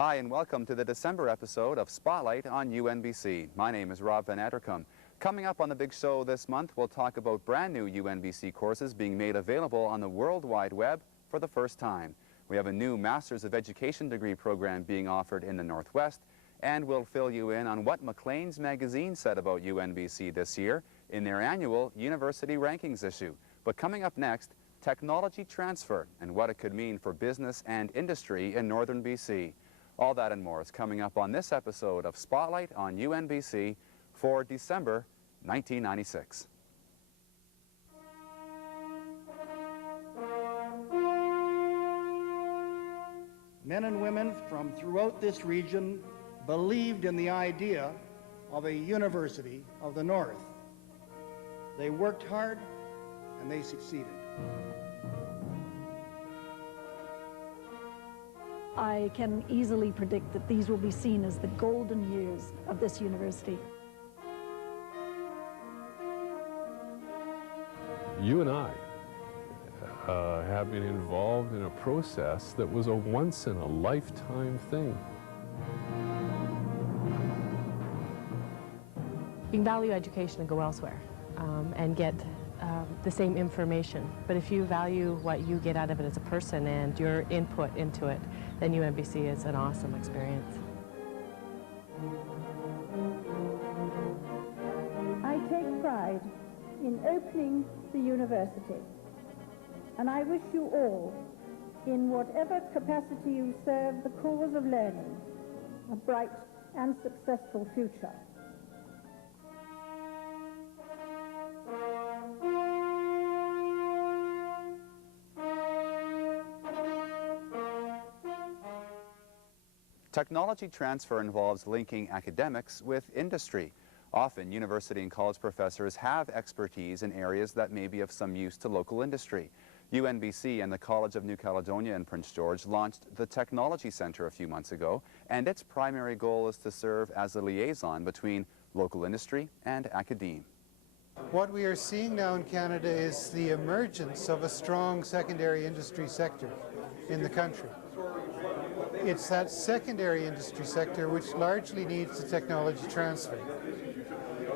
Hi and welcome to the December episode of Spotlight on UNBC. My name is Rob Van Attercombe. Coming up on the big show this month, we'll talk about brand new UNBC courses being made available on the World Wide Web for the first time. We have a new Masters of Education degree program being offered in the Northwest, and we'll fill you in on what Maclean's magazine said about UNBC this year in their annual University Rankings issue. But coming up next, technology transfer and what it could mean for business and industry in northern BC. All that and more is coming up on this episode of Spotlight on UNBC for December 1996. Men and women from throughout this region believed in the idea of a University of the North. They worked hard and they succeeded. I can easily predict that these will be seen as the golden years of this university. You and I have been involved in a process that was a once-in-a-lifetime thing. You can value education and go elsewhere and get the same information. But if you value what you get out of it as a person and your input into it, then UNBC is an awesome experience. I take pride in opening the university, and I wish you all, in whatever capacity you serve the cause of learning, a bright and successful future. Technology transfer involves linking academics with industry. Often, university and college professors have expertise in areas that may be of some use to local industry. UNBC and the College of New Caledonia in Prince George launched the Technology Centre a few months ago, and its primary goal is to serve as a liaison between local industry and academe. What we are seeing now in Canada is the emergence of a strong secondary industry sector in the country. It's that secondary industry sector which largely needs the technology transfer,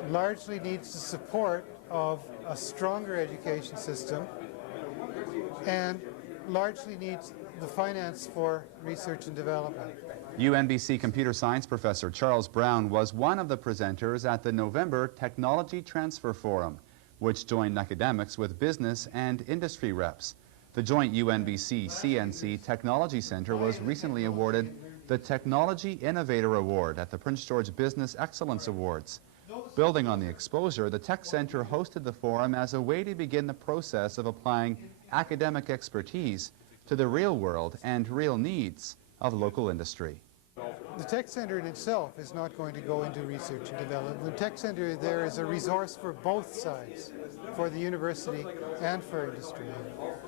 largely needs the support of a stronger education system, and largely needs the finance for research and development. UNBC Computer Science professor Charles Brown was one of the presenters at the November Technology Transfer Forum, which joined academics with business and industry reps. The joint UNBC-CNC Technology Centre was recently awarded the Technology Innovator Award at the Prince George Business Excellence Awards. Building on the exposure, the Tech Centre hosted the forum as a way to begin the process of applying academic expertise to the real world and real needs of local industry. The Tech Centre in itself is not going to go into research and development. The Tech Centre there is a resource for both sides, for the university and for industry.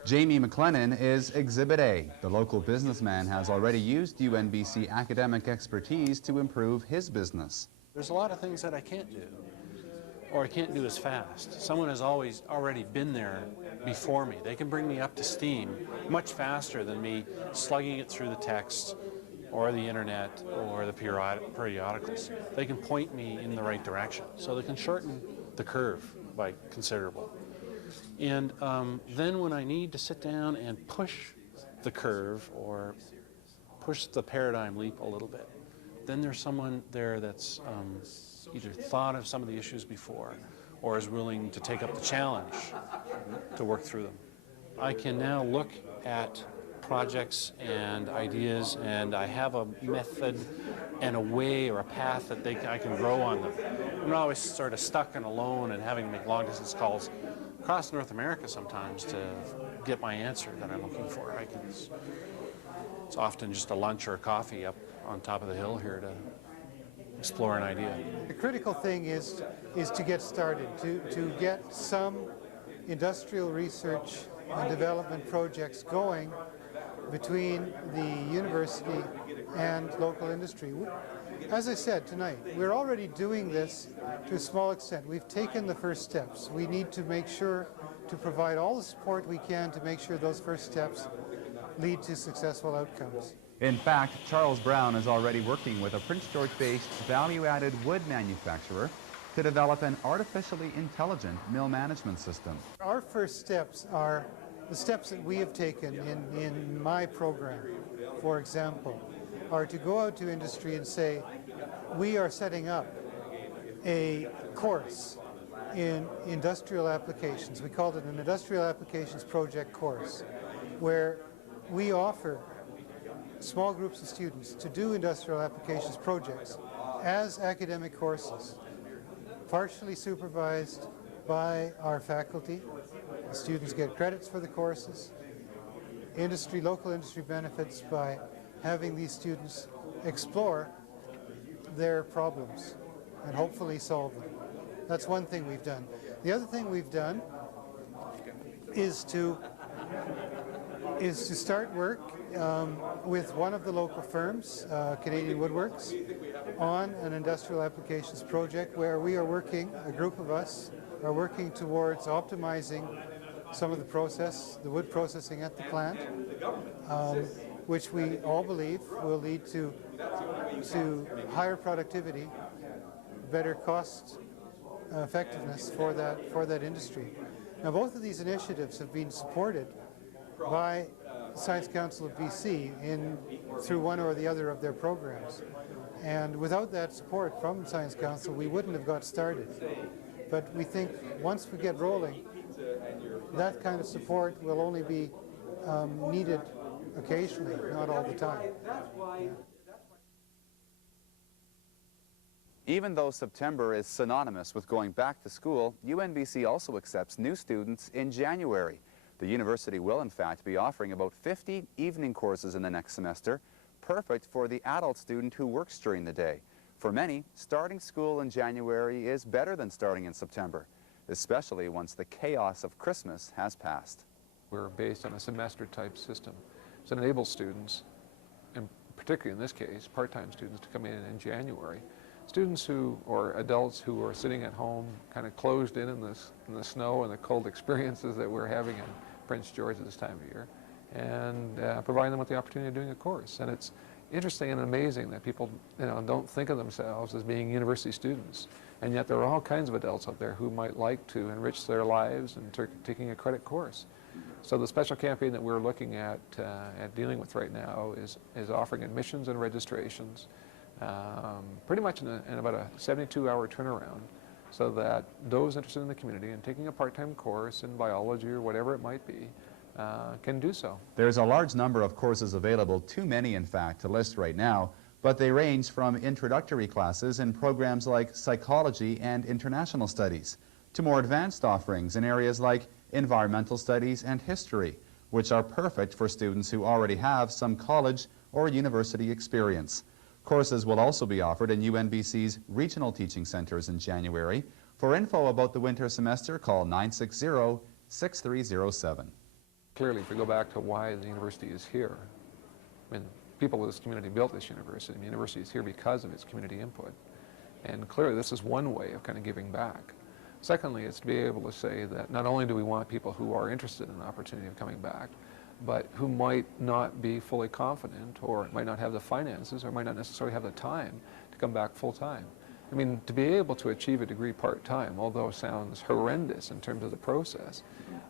Jamie McLennan is Exhibit A. The local businessman has already used UNBC academic expertise to improve his business. There's a lot of things that I can't do, or I can't do as fast. Someone has already been there before me. They can bring me up to steam much faster than me slugging it through the text or the internet or the periodicals. They can point me in the right direction, so they can shorten the curve by considerable. And then when I need to sit down and push the curve or push the paradigm leap a little bit, then there's someone there that's either thought of some of the issues before or is willing to take up the challenge to work through them. I can now look at projects and ideas, and I have a method and a way or a path that I can grow on them. I'm not always sort of stuck and alone and having to make long-distance calls across North America sometimes to get my answer that I'm looking for. It's often just a lunch or a coffee up on top of the hill here to explore an idea. The critical thing is to get started, to get some industrial research and development projects going between the university and local industry. As I said tonight, we're already doing this to a small extent. We've taken the first steps. We need to make sure to provide all the support we can to make sure those first steps lead to successful outcomes. In fact, Charles Brown is already working with a Prince George-based value-added wood manufacturer to develop an artificially intelligent mill management system. Our first steps are the steps that we have taken in my program, for example, are to go out to industry and say, we are setting up a course in industrial applications. We called it an Industrial Applications Project course, where we offer small groups of students to do industrial applications projects as academic courses, partially supervised by our faculty. The students get credits for the courses, local industry benefits by having these students explore their problems and hopefully solve them. That's one thing we've done. The other thing we've done is to start work with one of the local firms, Canadian Woodworks, on an industrial applications project where we are working, a group of us are working towards optimizing some of the wood processing at the plant, which we all believe will lead to higher productivity, better cost effectiveness for that industry. Now, both of these initiatives have been supported by the Science Council of BC through one or the other of their programs. And without that support from the Science Council, we wouldn't have got started. But we think once we get rolling, that kind of support will only be needed occasionally, not all the time. Even though September is synonymous with going back to school, UNBC also accepts new students in January. The university will, in fact, be offering about 50 evening courses in the next semester, perfect for the adult student who works during the day. For many, starting school in January is better than starting in September, especially once the chaos of Christmas has passed. We're based on a semester-type system. So it enables students, and particularly in this case, part-time students, to come in January. Students or adults who are sitting at home, kind of closed in the snow and the cold experiences that we're having in Prince George at this time of year, and providing them with the opportunity of doing a course. And it's interesting and amazing that people don't think of themselves as being university students, and yet there are all kinds of adults out there who might like to enrich their lives and taking a credit course. So the special campaign that we're looking at dealing with right now is offering admissions and registrations pretty much in about a 72-hour turnaround, so that those interested in the community and taking a part-time course in biology or whatever it might be can do so. There's a large number of courses available, too many in fact to list right now, but they range from introductory classes in programs like psychology and international studies to more advanced offerings in areas like environmental studies and history, which are perfect for students who already have some college or university experience. Courses will also be offered in UNBC's regional teaching centers in January. For info about the winter semester, call 960-6307. Clearly, if we go back to why the university is here, I mean, people of this community built this university. The university is here because of its community input. And clearly, this is one way of kind of giving back. Secondly, it's to be able to say that not only do we want people who are interested in the opportunity of coming back, but who might not be fully confident or might not have the finances or might not necessarily have the time to come back full-time. I mean, to be able to achieve a degree part-time, although it sounds horrendous in terms of the process,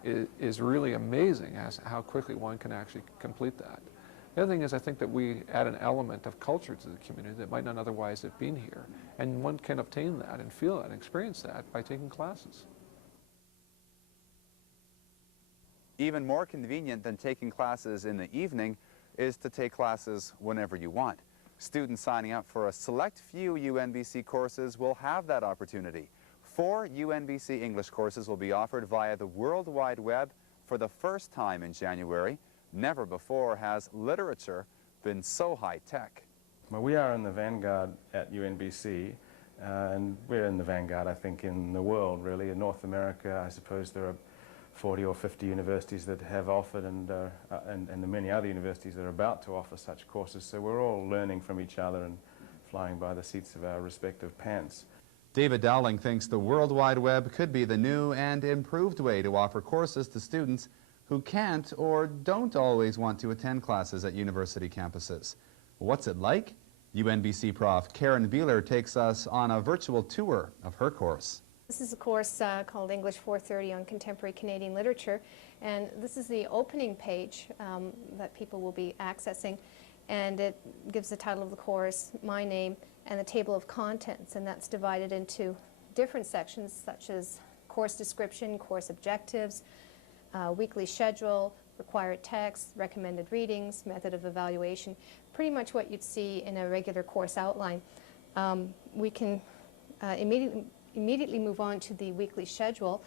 is really amazing as how quickly one can actually complete that. The other thing is, I think that we add an element of culture to the community that might not otherwise have been here, and one can obtain that and feel that and experience that by taking classes. Even more convenient than taking classes in the evening is to take classes whenever you want. Students signing up for a select few UNBC courses will have that opportunity. 4 UNBC English courses will be offered via the World Wide Web for the first time in January. Never before has literature been so high-tech. Well, we are in the vanguard at UNBC, and we're in the vanguard, I think, in the world, really. In North America, I suppose there are 40 or 50 universities that have offered, and the many other universities that are about to offer such courses. So we're all learning from each other and flying by the seats of our respective pants. David Dowling thinks the World Wide Web could be the new and improved way to offer courses to students who can't or don't always want to attend classes at university campuses. What's it like? UNBC prof Karin Beeler takes us on a virtual tour of her course. This is a course called English 430 on Contemporary Canadian Literature, and this is the opening page that people will be accessing, and it gives the title of the course, my name, and the table of contents, and that's divided into different sections such as course description, course objectives, weekly schedule, required text, recommended readings, method of evaluation, pretty much what you'd see in a regular course outline. We can immediately move on to the weekly schedule.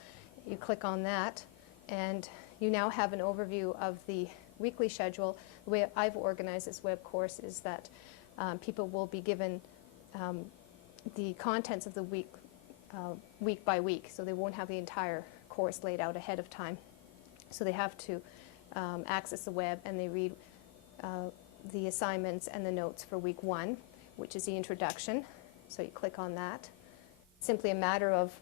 You click on that and you now have an overview of the weekly schedule. The way I've organized this web course is that people will be given the contents of the week week by week, so they won't have the entire course laid out ahead of time. So they have to access the web and they read the assignments and the notes for week 1, which is the introduction. So you click on that. Simply a matter of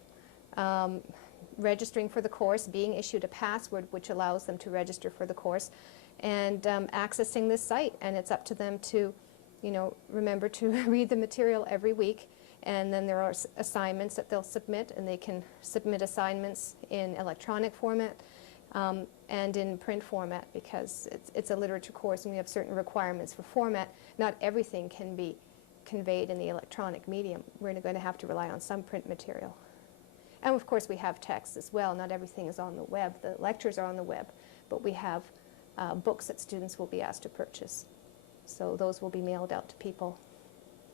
registering for the course, being issued a password which allows them to register for the course, and accessing this site. And it's up to them to, you know, remember to read the material every week. And then there are assignments that they'll submit, and they can submit assignments in electronic format and in print format, because it's a literature course and we have certain requirements for format. Not everything can be conveyed in the electronic medium. We're going to have to rely on some print material. And of course we have text as well. Not everything is on the web. The lectures are on the web, but we have books that students will be asked to purchase. So those will be mailed out to people,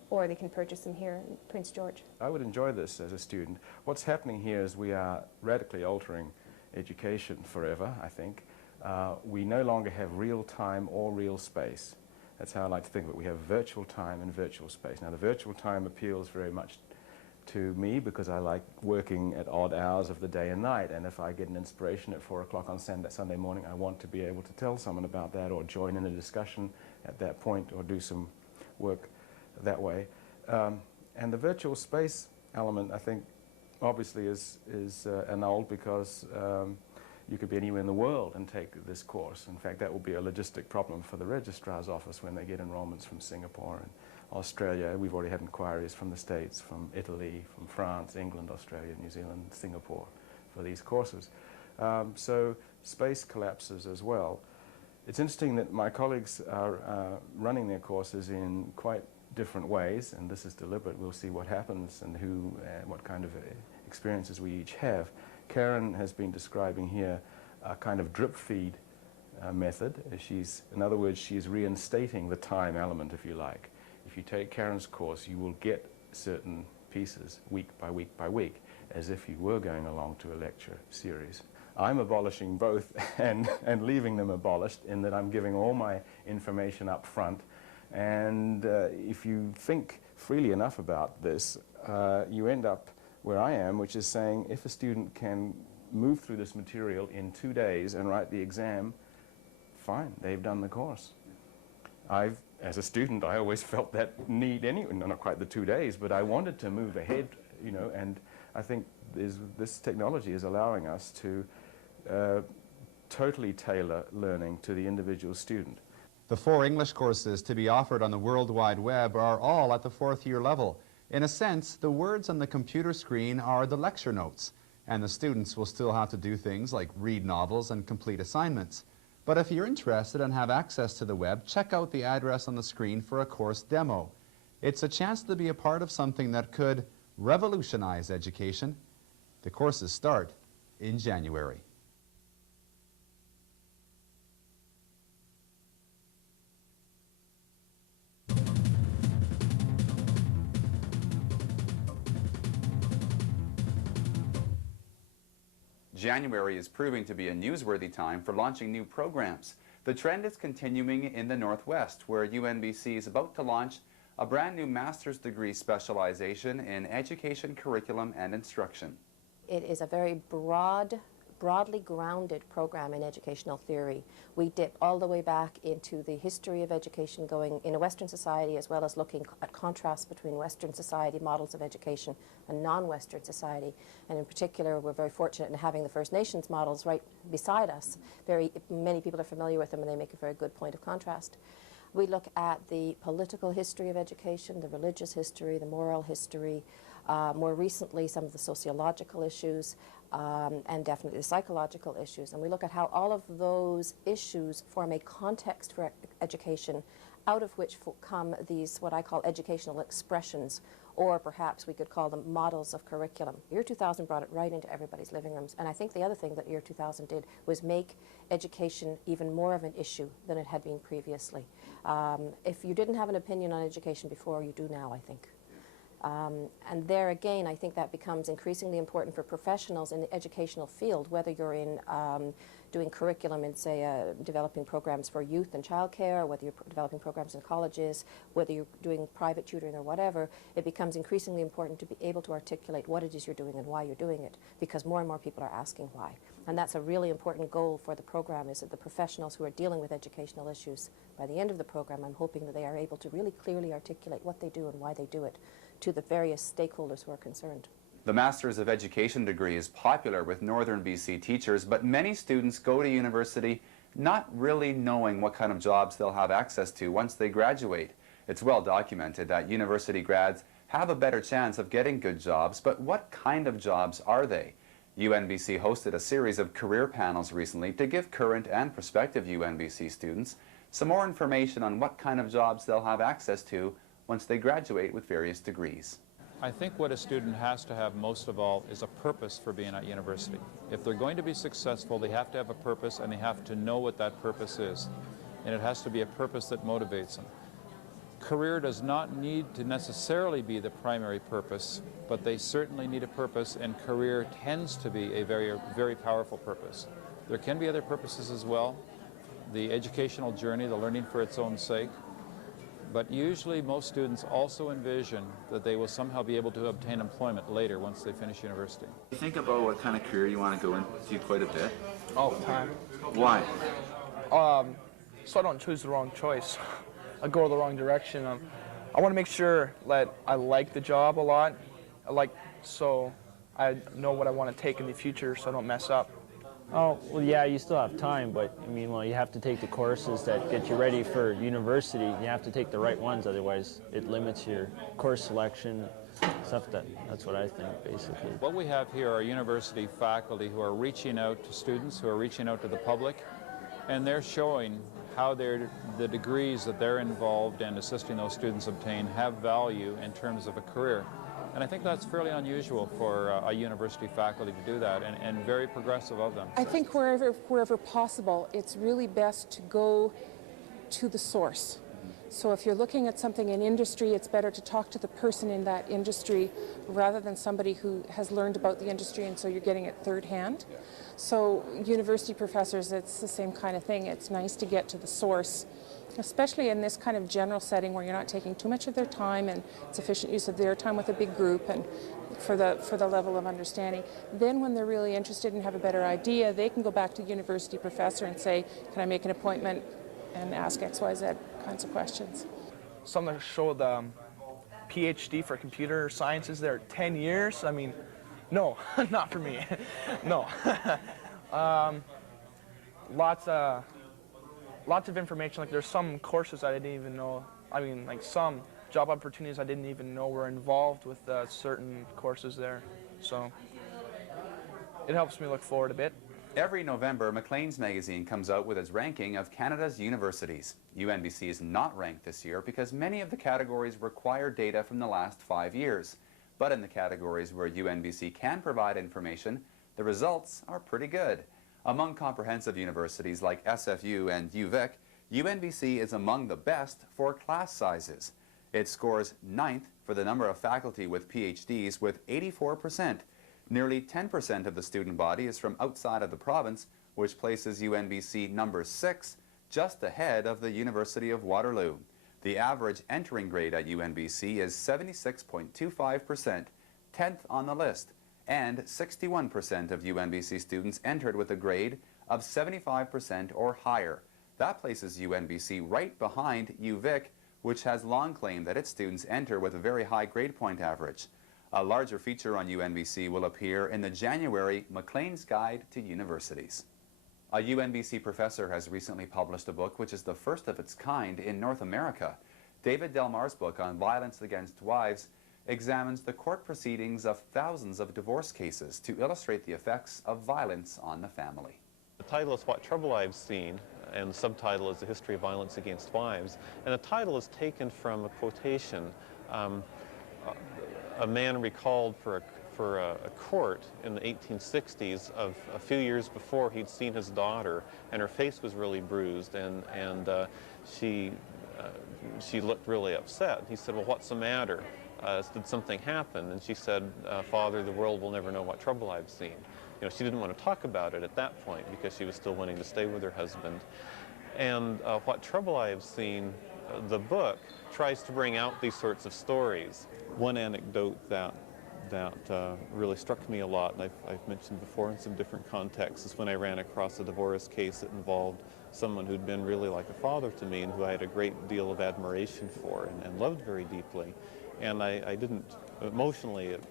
or they can purchase them here in Prince George. I would enjoy this as a student. What's happening here is we are radically altering education forever, I think. We no longer have real time or real space. That's how I like to think of it. We have virtual time and virtual space. Now the virtual time appeals very much to me because I like working at odd hours of the day and night, and if I get an inspiration at 4 o'clock on Sunday morning, I want to be able to tell someone about that or join in a discussion at that point or do some work that way. And the virtual space element, I think, obviously is annulled because you could be anywhere in the world and take this course. In fact, that will be a logistic problem for the registrar's office when they get enrollments from Singapore and Australia. We've already had inquiries from the States, from Italy, from France, England, Australia, New Zealand, Singapore for these courses. So space collapses as well. It's interesting that my colleagues are running their courses in quite different ways, and this is deliberate. We'll see what happens and who, what kind of experiences we each have. Karin has been describing here a kind of drip feed method. In other words, she's reinstating the time element, if you like. If you take Karin's course, you will get certain pieces week by week by week, as if you were going along to a lecture series. I'm abolishing both and leaving them abolished in that I'm giving all my information up front. And if you think freely enough about this, you end up where I am, which is saying if a student can move through this material in 2 days and write the exam, fine, they've done the course. As a student, I always felt that need anyway, not quite the 2 days, but I wanted to move ahead, you know, and I think this technology is allowing us to totally tailor learning to the individual student. The 4 English courses to be offered on the World Wide Web are all at the 4th year level. In a sense, the words on the computer screen are the lecture notes, and the students will still have to do things like read novels and complete assignments. But if you're interested and have access to the web, check out the address on the screen for a course demo. It's a chance to be a part of something that could revolutionize education. The courses start in January. January is proving to be a newsworthy time for launching new programs. The trend is continuing in the Northwest, where UNBC is about to launch a brand new master's degree specialization in education, curriculum, and instruction. It is a very broad broadly grounded program in educational theory. We dip all the way back into the history of education going in a Western society, as well as looking at contrasts between Western society models of education and non-Western society. And in particular, we're very fortunate in having the First Nations models right beside us. Many people are familiar with them, and they make a very good point of contrast. We look at the political history of education, the religious history, the moral history, more recently some of the sociological issues, and definitely the psychological issues. And we look at how all of those issues form a context for education, out of which come these, what I call educational expressions, or perhaps we could call them models of curriculum. Year 2000 brought it right into everybody's living rooms. And I think the other thing that year 2000 did was make education even more of an issue than it had been previously. If you didn't have an opinion on education before, you do now, I think. And there again, I think that becomes increasingly important for professionals in the educational field, whether you're in doing curriculum in, say, developing programs for youth and childcare, whether you're developing programs in colleges, whether you're doing private tutoring or whatever. It becomes increasingly important to be able to articulate what it is you're doing and why you're doing it, because more and more people are asking why. And that's a really important goal for the program, is that the professionals who are dealing with educational issues, by the end of the program, I'm hoping that they are able to really clearly articulate what they do and why they do it to the various stakeholders who are concerned. The Masters of Education degree is popular with Northern BC teachers, but many students go to university not really knowing what kind of jobs they'll have access to once they graduate. It's well documented that university grads have a better chance of getting good jobs, but what kind of jobs are they? UNBC hosted a series of career panels recently to give current and prospective UNBC students some more information on what kind of jobs they'll have access to once they graduate with various degrees. I think what a student has to have most of all is a purpose for being at university. If they're going to be successful, they have to have a purpose, and they have to know what that purpose is. And it has to be a purpose that motivates them. Career does not need to necessarily be the primary purpose, but they certainly need a purpose, and career tends to be a very, very powerful purpose. There can be other purposes as well. The educational journey, the learning for its own sake. But usually most students also envision that they will somehow be able to obtain employment later once they finish university. You think about what kind of career you want to go into quite a bit? All the time. Why? So I don't choose the wrong choice. I go the wrong direction. I want to make sure that I like the job a lot. So I know what I want to take in the future so I don't mess up. Oh, well, yeah, you still have time, but I mean, well, you have to take the courses that get you ready for university. You have to take the right ones, otherwise it limits your course selection, stuff that's what I think, basically. What we have here are university faculty who are reaching out to students, who are reaching out to the public, and they're showing how the degrees that they're involved in assisting those students obtain have value in terms of a career. And I think that's fairly unusual for a university faculty to do that, and very progressive of them. I think wherever possible, it's really best to go to the source. So if you're looking at something in industry, it's better to talk to the person in that industry rather than somebody who has learned about the industry, and so you're getting it third hand. So university professors, it's the same kind of thing. It's nice to get to the source, especially in this kind of general setting where you're not taking too much of their time, and it's efficient use of their time with a big group and for the level of understanding. Then when they're really interested and have a better idea, they can go back to the university professor and say, can I make an appointment, and ask XYZ kinds of questions. Some that show the PhD for computer sciences there, 10 years. I mean, no, not for me. No. Lots of information. Like, there's some courses I didn't even know. I mean, like, some job opportunities I didn't even know were involved with certain courses there. So it helps me look forward a bit. Every November, Maclean's magazine comes out with its ranking of Canada's universities. UNBC is not ranked this year because many of the categories require data from the last 5 years. But in the categories where UNBC can provide information, the results are pretty good. Among comprehensive universities like SFU and UVic, UNBC is among the best for class sizes. It scores 9th for the number of faculty with PhDs with 84%. Nearly 10% of the student body is from outside of the province, which places UNBC number 6, just ahead of the University of Waterloo. The average entering grade at UNBC is 76.25%, 10th on the list, and 61% of UNBC students entered with a grade of 75% or higher. That places UNBC right behind UVic, which has long claimed that its students enter with a very high grade point average. A larger feature on UNBC will appear in the January McLean's Guide to Universities. A UNBC professor has recently published a book which is the first of its kind in North America. David Delmar's book on violence against wives examines the court proceedings of thousands of divorce cases to illustrate the effects of violence on the family. The title is What Trouble I've Seen, and the subtitle is The History of Violence Against Wives. And the title is taken from a quotation. A man recalled for a court in the 1860s of a few years before he'd seen his daughter, and her face was really bruised, and she looked really upset. He said, "Well, what's the matter? Did something happen?" And she said, "Father, the world will never know what trouble I've seen." You know, she didn't want to talk about it at that point because she was still wanting to stay with her husband. And What Trouble I Have Seen, the book, tries to bring out these sorts of stories. One anecdote that really struck me a lot, and I've mentioned before in some different contexts, is when I ran across a divorce case that involved someone who'd been really like a father to me and who I had a great deal of admiration for and loved very deeply. And I didn't, emotionally, it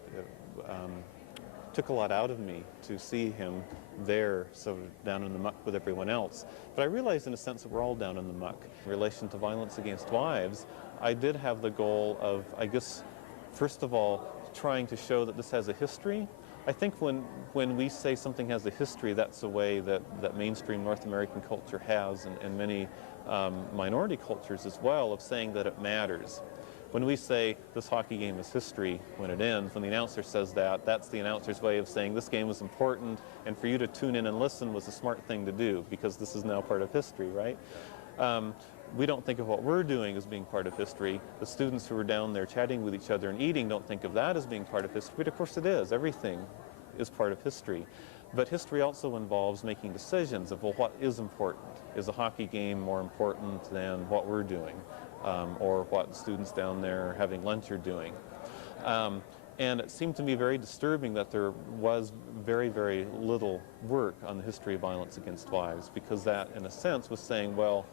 took a lot out of me to see him there, sort of down in the muck with everyone else. But I realized in a sense that we're all down in the muck. In relation to violence against wives, I did have the goal of, I guess, first of all, trying to show that this has a history. I think when we say something has a history, that's a way that mainstream North American culture has, and many minority cultures as well, of saying that it matters. When we say this hockey game is history when it ends, when the announcer says that, that's the announcer's way of saying this game was important, and for you to tune in and listen was a smart thing to do because this is now part of history, right? We don't think of what we're doing as being part of history. The students who are down there chatting with each other and eating don't think of that as being part of history, but of course it is. Everything is part of history. But history also involves making decisions of, well, what is important? Is a hockey game more important than what we're doing? Or what students down there having lunch are doing? And it seemed to me very disturbing that there was very, very little work on the history of violence against wives, because that, in a sense, was saying, well,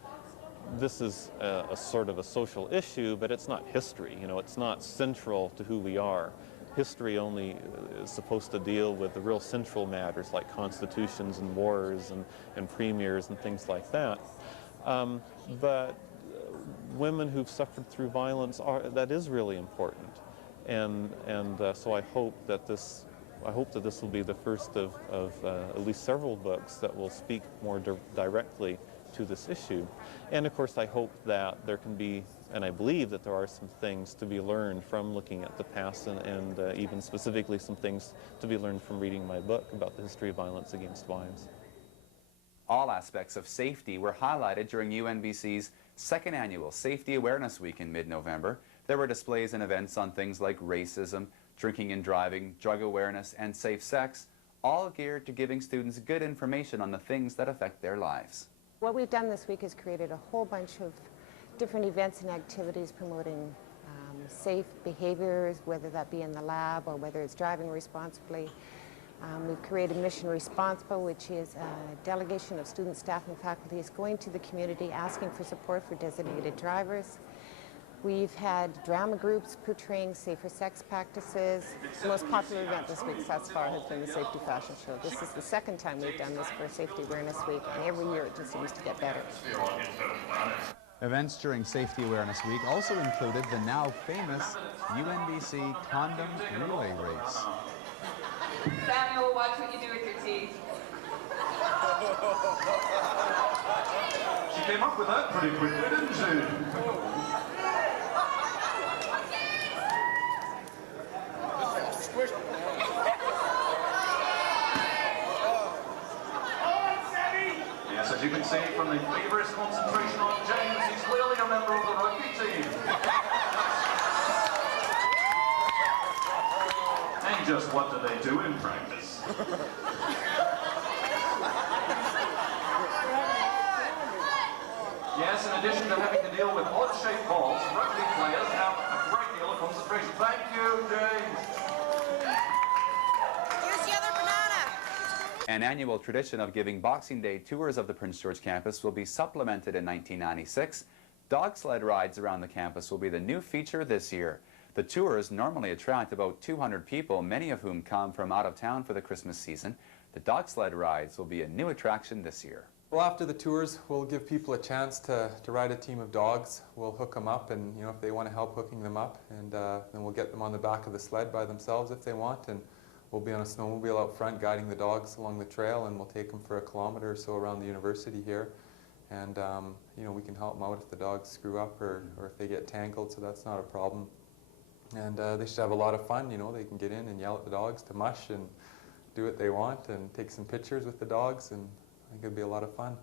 this is a sort of a social issue, but it's not history. You know, it's not central to who we are. History only is supposed to deal with the real central matters like constitutions and wars and premiers and things like that. But women who've suffered through violence, that is really important. And so I hope that this will be the first of at least several books that will speak more directly to this issue. And of course I hope that there can be, and I believe that there are some things to be learned from looking at the past, and even specifically some things to be learned from reading my book about the history of violence against wives. All aspects of safety were highlighted during UNBC's second annual Safety Awareness Week in mid-November. There were displays and events on things like racism, drinking and driving, drug awareness, and safe sex, all geared to giving students good information on the things that affect their lives. What we've done this week is created a whole bunch of different events and activities promoting safe behaviors, whether that be in the lab or whether it's driving responsibly. We've created Mission Responsible, which is a delegation of students, staff, and faculty going to the community asking for support for designated drivers. We've had drama groups portraying safer sex practices. The most popular event this week thus far has been the Safety Fashion Show. This is the second time we've done this for Safety Awareness Week, and every year it just seems to get better. Events during Safety Awareness Week also included the now famous UNBC Condom Relay Race. Samuel, watch what you do with your teeth. She came up with that pretty quickly, didn't she? Yes, as you can see from the feverish concentration on James, he's clearly a member of the rugby team. And just what do they do in practice? Yes, in addition to having to deal with odd-shaped balls, rugby players have a great deal of concentration. Thank you, James. An annual tradition of giving Boxing Day tours of the Prince George campus will be supplemented in 1996. Dog sled rides around the campus will be the new feature this year. The tours normally attract about 200 people, many of whom come from out of town for the Christmas season. The dog sled rides will be a new attraction this year. Well, after the tours, we'll give people a chance to ride a team of dogs. We'll hook them up, and if they want to help hooking them up, and then we'll get them on the back of the sled by themselves if they want, and we'll be on a snowmobile out front guiding the dogs along the trail, and we'll take them for a kilometer or so around the university here. And we can help them out if the dogs screw up or if they get tangled, so that's not a problem. And they should have a lot of fun. They can get in and yell at the dogs to mush and do what they want and take some pictures with the dogs, and I think it'll be a lot of fun.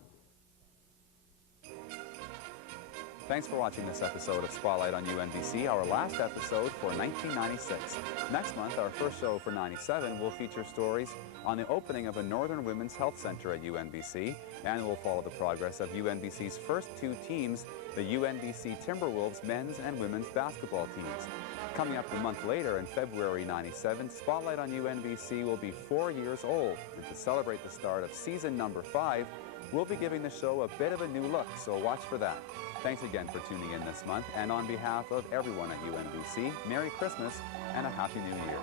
Thanks for watching this episode of Spotlight on UNBC, our last episode for 1996. Next month, our first show for 97 will feature stories on the opening of a Northern Women's Health Centre at UNBC, and we'll follow the progress of UNBC's first two teams, the UNBC Timberwolves men's and women's basketball teams. Coming up a month later, in February 97, Spotlight on UNBC will be 4 years old, and to celebrate the start of season number 5, we'll be giving the show a bit of a new look, so watch for that. Thanks again for tuning in this month, and on behalf of everyone at UNBC, Merry Christmas and a Happy New Year.